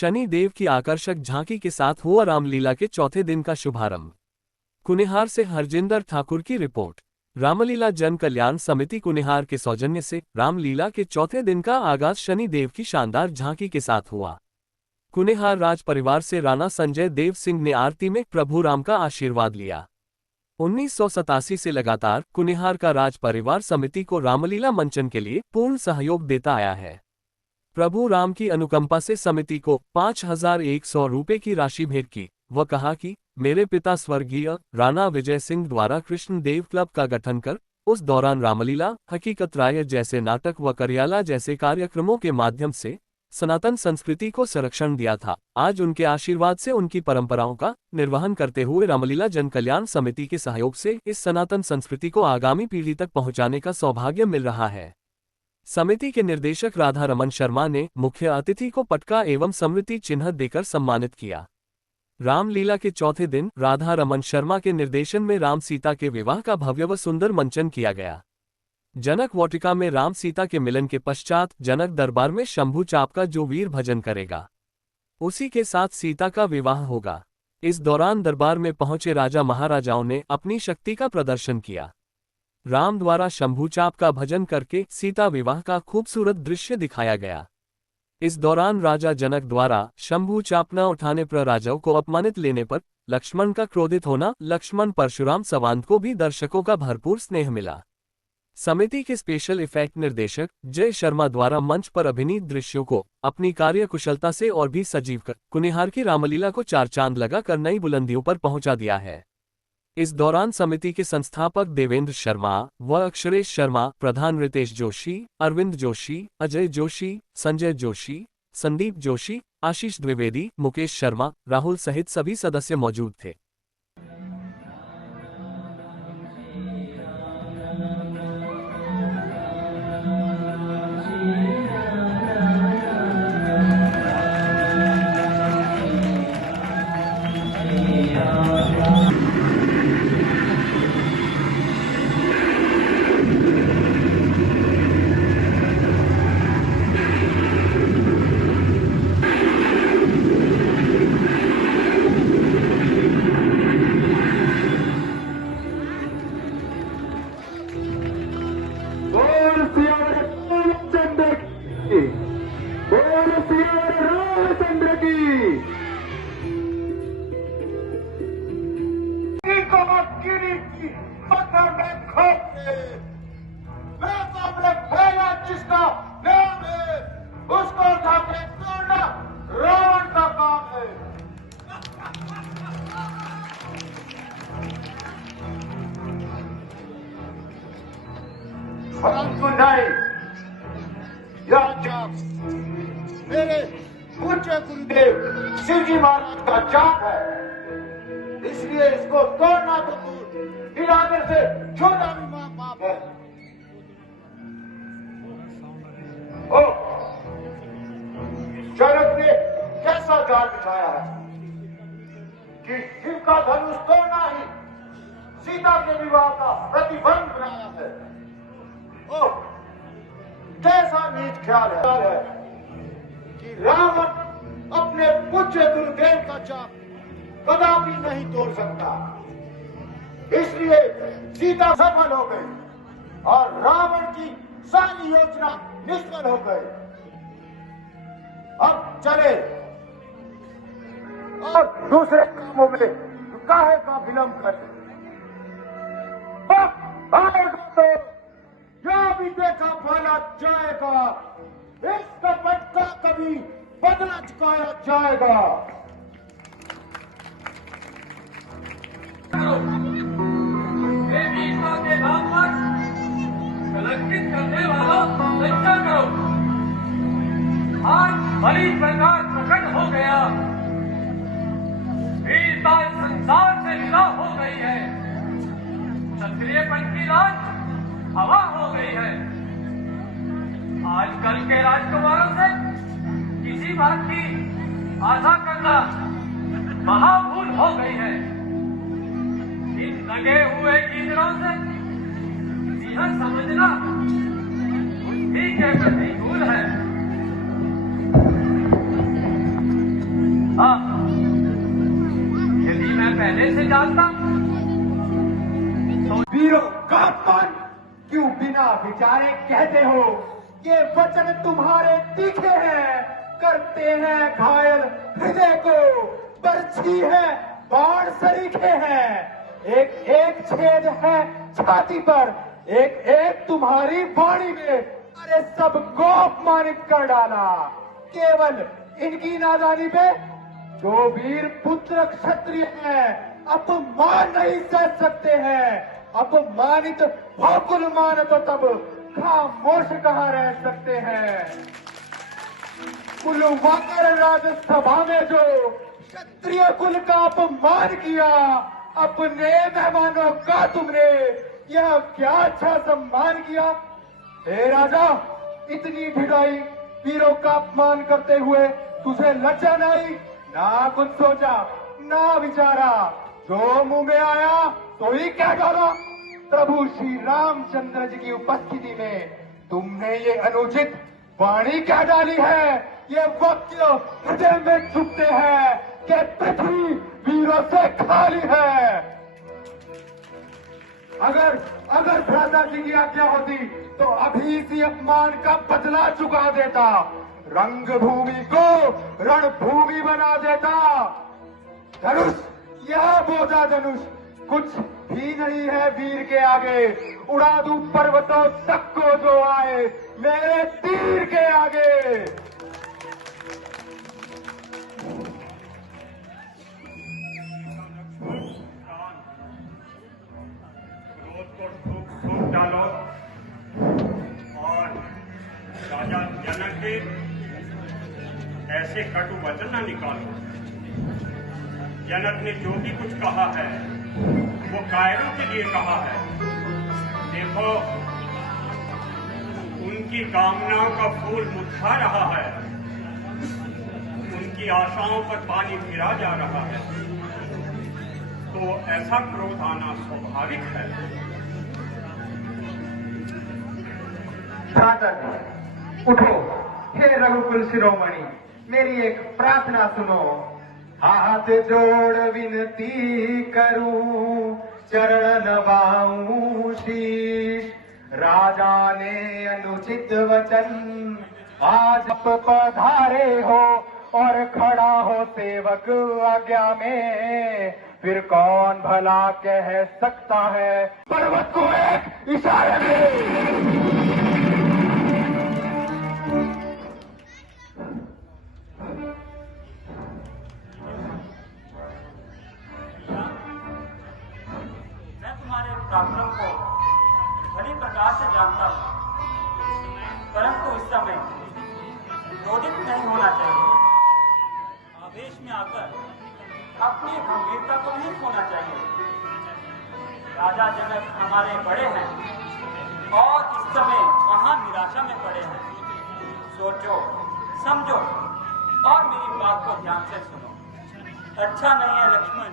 शनि देव की आकर्षक झांकी के साथ हुआ रामलीला के चौथे दिन का शुभारंभ। कुनिहार से हरजिंदर ठाकुर की रिपोर्ट। रामलीला जन कल्याण समिति कुनिहार के सौजन्य से रामलीला के चौथे दिन का आगाज शनि देव की शानदार झांकी के साथ हुआ। कुनिहार राज परिवार से राणा संजय देव सिंह ने आरती में प्रभु राम का आशीर्वाद लिया। 1987 से लगातार कुनिहार का राज परिवार समिति को रामलीला मंचन के लिए पूर्ण सहयोग देता आया है। प्रभु राम की अनुकंपा से समिति को 5100 रुपये की राशि भेंट की व कहा कि मेरे पिता स्वर्गीय राणा विजय सिंह द्वारा कृष्ण देव क्लब का गठन कर उस दौरान रामलीला, हकीकत राय जैसे नाटक व करियाला जैसे कार्यक्रमों के माध्यम से सनातन संस्कृति को संरक्षण दिया था। आज उनके आशीर्वाद से उनकी परंपराओं का निर्वहन करते हुए रामलीला जन कल्याण समिति के सहयोग से इस सनातन संस्कृति को आगामी पीढ़ी तक पहुंचाने का सौभाग्य मिल रहा है। समिति के निर्देशक राधा रमन शर्मा ने मुख्य अतिथि को पटका एवं स्मृति चिन्ह देकर सम्मानित किया। रामलीला के चौथे दिन राधा रमन शर्मा के निर्देशन में राम सीता के विवाह का भव्य व सुंदर मंचन किया गया। जनक वाटिका में राम सीता के मिलन के पश्चात जनक दरबार में शंभू चाप का जो वीर भजन करेगा, उसी के साथ सीता का विवाह होगा। इस दौरान दरबार में पहुंचे राजा महाराजाओं ने अपनी शक्ति का प्रदर्शन किया। राम द्वारा शंभू चाप का भजन करके सीता विवाह का खूबसूरत दृश्य दिखाया गया। इस दौरान राजा जनक द्वारा शंभू चाप न उठाने पर राजाओं को अपमानित लेने पर लक्ष्मण का क्रोधित होना, लक्ष्मण परशुराम संवाद को भी दर्शकों का भरपूर स्नेह मिला। समिति के स्पेशल इफेक्ट निर्देशक जय शर्मा द्वारा मंच पर अभिनीत दृश्यों को अपनी कार्य कुशलता से और भी सजीव कर कुनिहार की रामलीला को चार चांद लगा कर नई बुलंदियों पर पहुंचा दिया है। इस दौरान समिति के संस्थापक देवेंद्र शर्मा व अक्षरेश शर्मा, प्रधान रितेश जोशी, अरविंद जोशी, अजय जोशी, संजय जोशी, संदीप जोशी, आशीष द्विवेदी, मुकेश शर्मा, राहुल सहित सभी सदस्य मौजूद थे। मेरे पूज्य गुरुदेव शिव जी महाराज का चाप है, इसलिए इसको तोड़ना तो दूर, गिराने से छोटा भी पाप है। ओ शरद ने कैसा जाल बिछाया है कि शिव का धनुष तोड़ना ही सीता के विवाह का प्रतिबंध बनाया है। ओ कैसा नीच ख्याल है कि रावण अपने पूज्य गुरुदेव का चाप कदापि नहीं तोड़ सकता, इसलिए सीता सफल हो गई और रावण की सारी योजना निष्फल हो गई। अब चले और दूसरे कामों में काहे का विलंब करें। आएगा तो यह भी देखा फैला जाएगा, इसका पटका कभी बदला चुकाया जाएगा। के नाम पर कलंकित करने वालों लज्जा करो। आज बड़ी प्रकार प्रकट हो गया, वीरता संसार से विदा हो गई है, क्षत्रियपन की राज हवा हो गई है। आजकल के राजकुमारों से किसी बात की आशा करना महाभूल हो गई है। इन लगे हुए कीचड़ों से यह समझना बुद्धि के प्रतिकूल है। पहले से जानता। वीरों का अपमान क्यों बिना विचारे कहते हो? ये वचन तुम्हारे तीखे हैं, करते हैं घायल हृदय को, बरछी है बाण सरीखे हैं। एक एक छेद है छाती पर, एक एक तुम्हारी वाणी में, अरे सबको अपमानित कर डाला। केवल इनकी नादानी पे जो वीर पुत्र क्षत्रिय हैं अपमान नहीं सह सकते हैं। अपमानित भाकुल मान तो तब खामोश कहाँ रह सकते हैं। कुलवाकर राजसभा में जो क्षत्रिय कुल का अपमान किया, अपने मेहमानों का तुमने यह क्या अच्छा सम्मान किया। हे राजा, इतनी भिड़ाई वीरों का अपमान करते हुए तुझे लज्जा नहीं? ना कुछ सोचा ना विचारा, जो मुंह में आया तो ही कह डाला। प्रभु श्री रामचंद्र जी की उपस्थिति में तुमने ये अनुचित वाणी कह डाली है। ये वाक्य हृदय में चुभते हैं कि पृथ्वी वीरों से खाली है। अगर भ्राता जी की आज्ञा होती तो अभी इसी अपमान का बदला चुका देता, रंग भूमि को रणभूमि बना देता। धनुष, यह बोधा धनुष कुछ भी नहीं है वीर के आगे। उड़ा दूं पर्वतों तक को जो आए मेरे तीर के आगे। क्रोध को फूंक डालो और राजा जनक के ऐसे कटु वचन न निकालो। जनक ने जो भी कुछ कहा है वो कायरों के लिए कहा है। देखो, उनकी कामनाओं का फूल मुरझा रहा है, उनकी आशाओं पर पानी फिरा जा रहा है, तो ऐसा क्रोध आना स्वाभाविक है। छात्र उठो, हे रघुकुल शिरोमणि, मेरी एक प्रार्थना सुनो। हाथ जोड़ विनती करूं, चरण नवाऊं शीश। राजा ने अनुचित वचन आज पधारे हो और खड़ा हो सेवक आज्ञा में, फिर कौन भला कह सकता है पर्वत को एक इशारे में। पराक्रम को भली प्रकार से जानता हूँ, परंतु इस समय क्रोधित नहीं होना चाहिए। आवेश में आकर अपनी गंभीरता को नहीं खोना चाहिए। राजा जनक हमारे बड़े हैं और इस समय महान निराशा में पड़े हैं। सोचो, समझो और मेरी बात को ध्यान से सुनो। अच्छा नहीं है लक्ष्मण,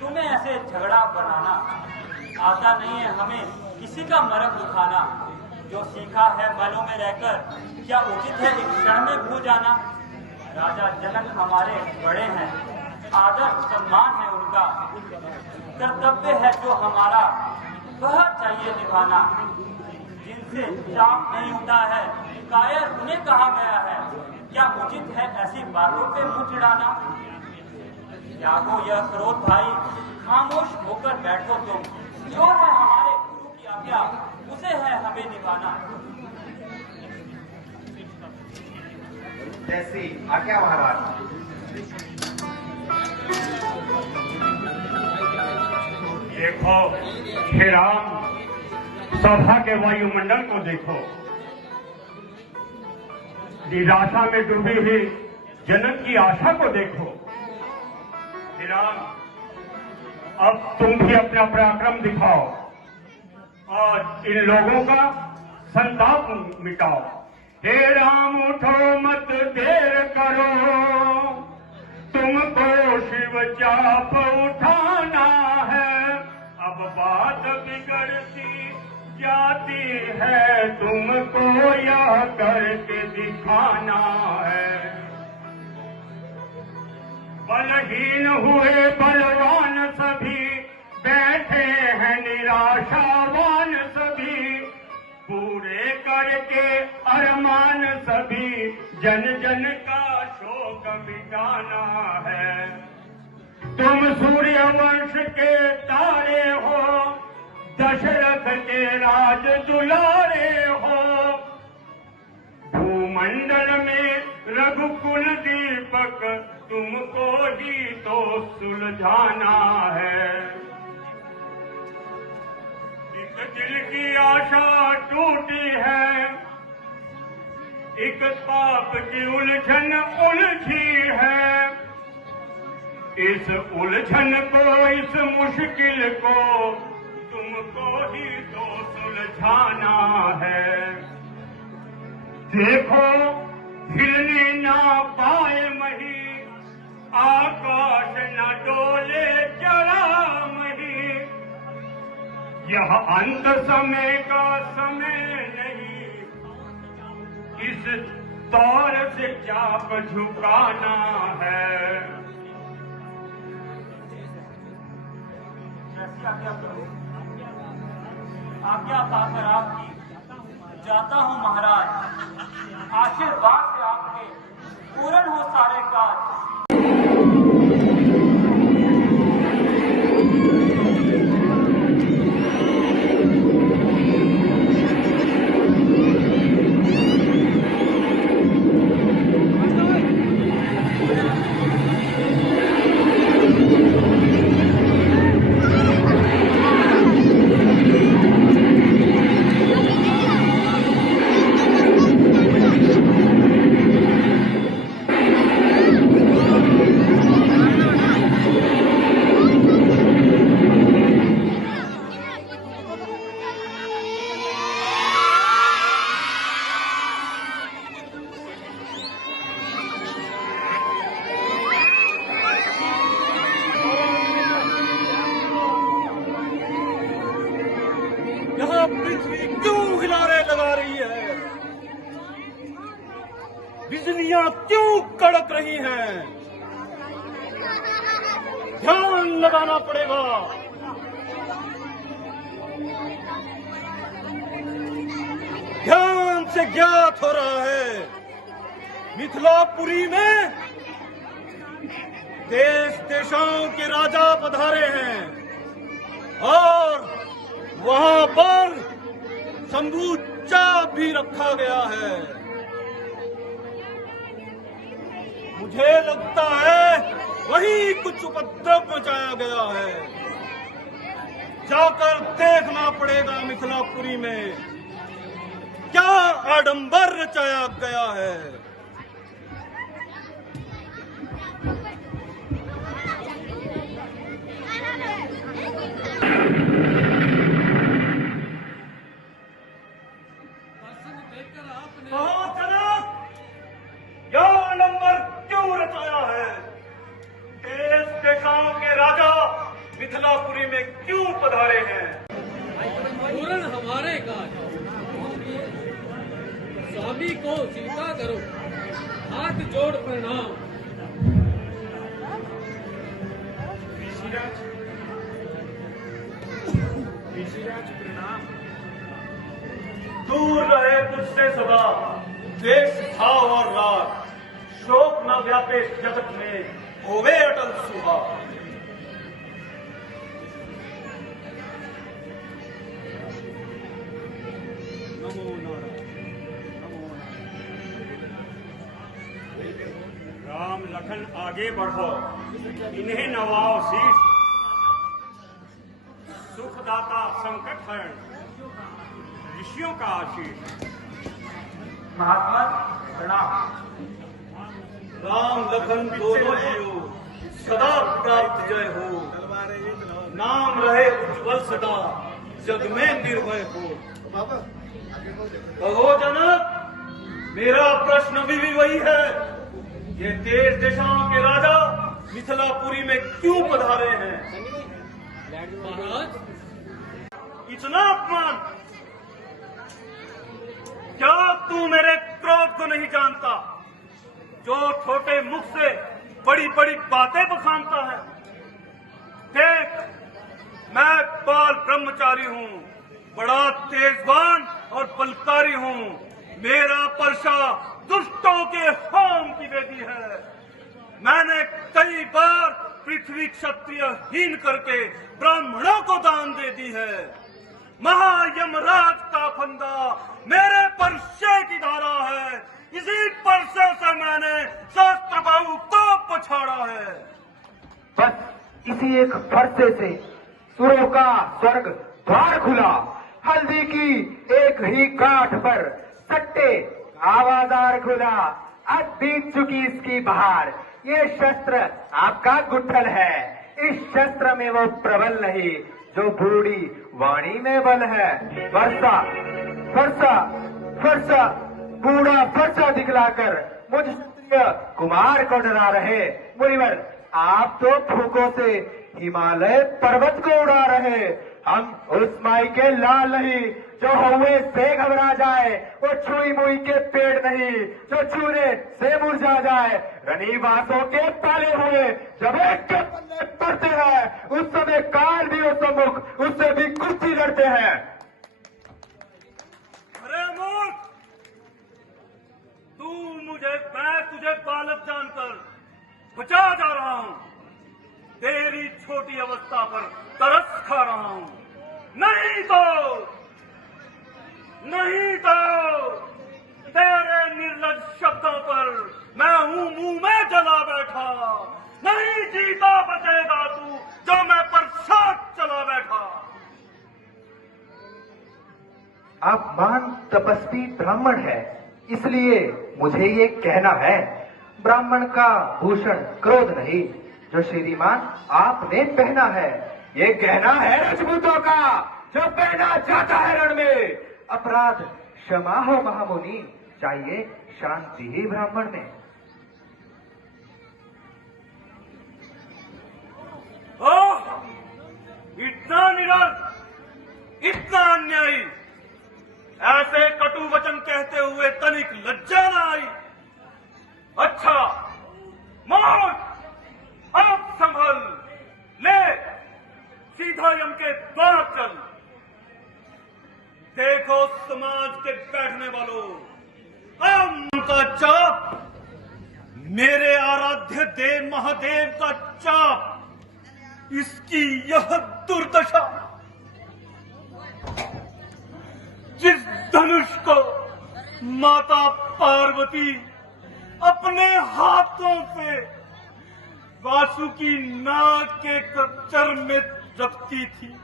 तुम्हें ऐसे झगड़ा बनाना। आता नहीं है हमें किसी का मर्म दुखाना। जो सीखा है मनों में रहकर क्या उचित है एक क्षण में भूल जाना। राजा जनक हमारे बड़े हैं, आदर सम्मान है उनका, कर्तव्य है जो हमारा वह चाहिए निभाना। जिनसे चाप नहीं होता है कायर उन्हें कहा गया है, क्या उचित है ऐसी बातों पे मुंह चिढ़ाना। त्यागो यह क्रोध भाई, खामोश होकर बैठो तुम। जो है हमारे गुरु की आज्ञा उसे है हमें निभाना। जैसी आज्ञा महाराज। देखो हे राम, सभा के वायुमंडल को देखो। निराशा में डूबी हुई जनक की आशा को देखो। हे राम, अब तुम भी अपना पराक्रम दिखाओ और इन लोगों का संताप मिटाओ। हे राम उठो मत देर करो, तुमको शिव चाप उठाना है। अब बात बिगड़ती जाती है, तुमको यह करके दिखाना है। बलहीन हुए बलवान सभी, बैठे हैं निराशावान सभी, पूरे करके अरमान सभी, जन जन का शोक मिटाना है। तुम सूर्यवंश के तारे हो, दशरथ के राज दुलारे हो, भूमंडल में रघुकुल दीपक तुमको ही तो सुलझाना है। एक दिल की आशा टूटी है, एक पाप की उलझन उलझी है, इस उलझन को इस मुश्किल को तुमको ही तो सुलझाना है। देखो हिलने ना पाए मही, आकाश न डोले जरा मही, यह अंत समय का समय नहीं, इस तौर से चाप झुकाना है। आज्ञा पाकर आपकी जाता हूँ महाराज, आशीर्वाद से आपके पूर्ण हो सारे कार्य। यहाँ पृथ्वी क्यों हिलारे लगा रही है? बिजलियां क्यों कड़क रही हैं? ध्यान लगाना पड़ेगा। ध्यान से ज्ञात हो रहा है, मिथिलापुरी में देश देशों के राजा पधारे हैं और वहां पर संबूचा भी रखा गया है। मुझे लगता है वहीं कुछ उपद्रव मचाया गया है। जाकर देखना पड़ेगा मिथिलापुरी में क्या आडंबर रचाया गया है। मिथिलापुरी में क्यों पधारे हैं? पूर्ण हमारे कार्य, स्वामी को स्वीकार करो, हाथ जोड़ प्रणाम। ऋषिराज प्रणाम। दूर रहे तुझसे सदा देश भाव और राग, शोक न व्यापे जगत में होवे अटल सुहा। राम लखन आगे बढ़ो, इन्हें नवाओ शीश, सुखदाता संकट हरण, ऋषियों का आशीष। महात्मा प्रणाम। राम लखन दोनों जियो, सदा प्राप्त जय हो। नाम रहे उज्ज्वल सदा, जग में निर्भय हो। कहो जनक, मेरा प्रश्न भी वही है, ये देश देशों के राजा मिथिलापुरी में क्यों पधारे हैं? महाराज, इतना अपमान! क्या तू मेरे क्रोध को नहीं जानता? जो छोटे मुख से बड़ी बड़ी बातें बखानता है। देख, मैं बाल ब्रह्मचारी हूँ, बड़ा तेजवान और बलकारी हूँ। मेरा परसा दुष्टों के होम की वेदी है। मैंने कई बार पृथ्वी क्षत्रिय हीन करके ब्राह्मणों को दान दे दी है। महायमराज का फंदा मेरे परसे की धारा है। इसी परसे से मैंने शास्त्र बाहु को पछाड़ा है। बस इसी एक फरसे से सुरों का स्वर्ग द्वार खुला। हल्दी की एक ही काठ पर सट्टे आवाजार खुला। अब बीत चुकी इसकी बहार। ये शस्त्र आपका गुठल है। इस शस्त्र में वो प्रबल नहीं जो बूढ़ी वाणी में बल है। फरसा फरसा फरसा बूढ़ा फरसा दिखलाकर मुझ क्षत्रिय कुमार को डरा रहे। मुनिवर, आप तो फूकों से हिमालय पर्वत को उड़ा रहे। हम उस माई के लाल नहीं जो हुए से घबरा जाए। वो छुई मुई के पेड़ नहीं जो छूने से मुरझा जाए। रनीवासों के पाले हुए जब एक के पल्ले पड़ते हैं, उस समय काल भी हो सम्मुख उससे भी कुश्ती लड़ते हैं। अरे मूर्ख, मैं तुझे बालक जानकर बचा जा रहा हूँ। तेरी छोटी अवस्था पर तरस खा रहा हूँ। नहीं तो तेरे निर्लज शब्दों पर मैं हूँ मुंह में जला बैठा। नहीं जीता बचेगा तू जो मैं परसात चला बैठा। आप महान तपस्वी ब्राह्मण है, इसलिए मुझे ये कहना है, ब्राह्मण का भूषण क्रोध नहीं जो श्रीमान आपने पहना है। ये कहना है राजपूतों का जो पहना जाता है रण में। अपराध क्षमा हो महामुनि, चाहिए शांति ही ब्राह्मण में। ओह, इतना निडर, इतना अन्यायी, ऐसे कटु वचन कहते हुए तनिक लज्जा न आई। अच्छा मोर, अब संभल ले, सीधा यम के द्वार चल। देखो समाज के बैठने वालों, अब का चाप, मेरे आराध्य देव महादेव का चाप, इसकी यह दुर्दशा। जिस धनुष को माता पार्वती अपने हाथों से वासुकी नाग के कच्चर में रखती थी,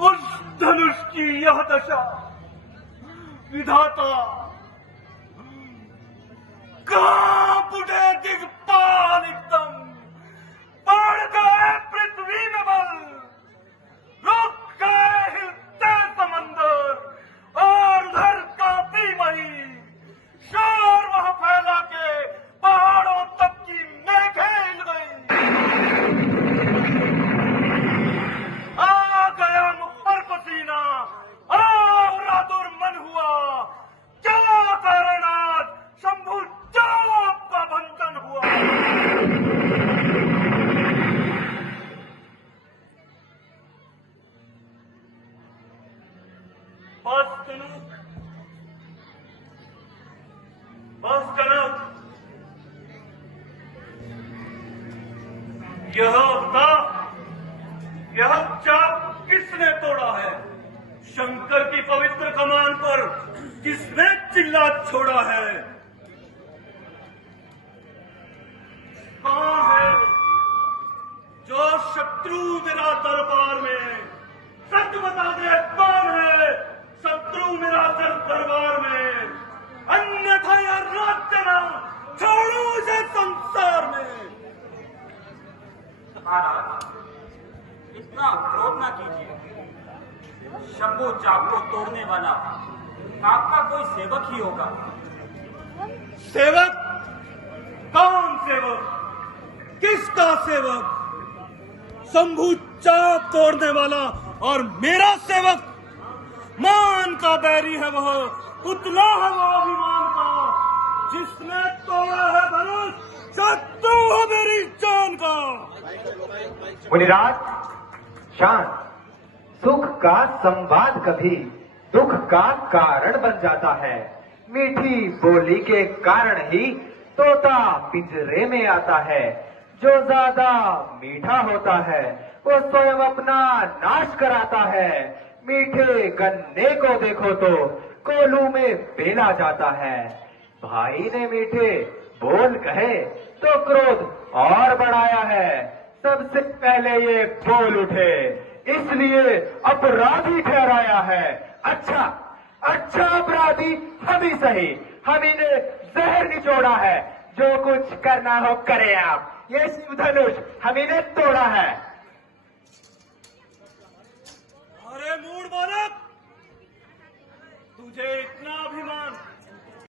उस धनुष की यह दशा। विधाता, कांप उठे दिग्पाल एकदम, बढ़ गए पृथ्वी में बल, रुक गए हिलते समंदर, और उधर कांपी वही शोर वह फैला के पहाड़ों तक की मेघें हिल गई। आ गया मुख पर पसीना, और दुर्मन हुआ। क्या कारण आज शंभु चाप का भंजन हुआ। बस कनक, यह चाप किसने तोड़ा है? शंकर की पवित्र कमान पर किसने चिल्ला छोड़ा है? कौन है जो शत्रु मेरा दरबार में? सत्य बता दे, कौन है शत्रु मेरा दरबार में? अन्यथा यह राज्य ना छोड़ू इसे संसार में। महाराज, इतना क्रोध न कीजिए। शंभू चाप को तोड़ने वाला आपका कोई सेवक ही होगा। सेवक? कौन सेवक? किसका सेवक? शंभू चाप तोड़ने वाला और मेरा सेवक? मान का बैरी है वह, पुतला है वो अभिमान का, जिसने तोड़ा है धनुष शत्रु हो मेरी जान का। मुनिराज शांत। सुख का संवाद कभी दुख का कारण बन जाता है। मीठी बोली के कारण ही तोता पिंजरे में आता है। जो ज्यादा मीठा होता है वो स्वयं अपना नाश कराता है। मीठे गन्ने को देखो तो कोलू में बेला जाता है। भाई ने मीठे बोल कहे तो क्रोध और बढ़ाया है। सबसे पहले ये बोल उठे इसलिए अपराधी ठहराया है। अच्छा अच्छा अपराधी हम ही सही। हम ही ने जहर निचोड़ा है। जो कुछ करना हो करे आप। ये शिव धनुष हम ही ने तोड़ा है। अरे मूड बालक, तुझे